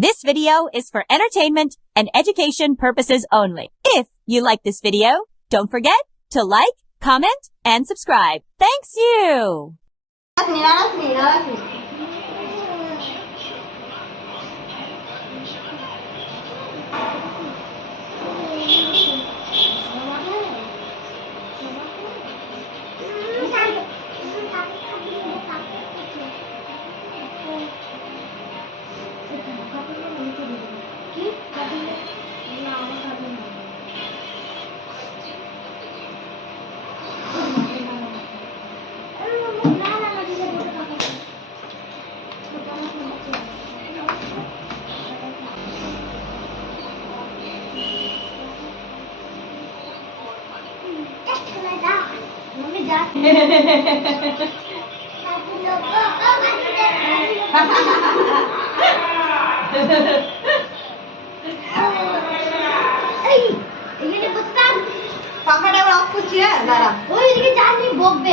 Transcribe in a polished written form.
This video is for entertainment and education purposes only. If you like this video, don't forget to like, comment, and subscribe. Thanks you! পাখাটা of করছি, হ্যাঁ দাঁড়া। ওই দিকে যাননি বকবে।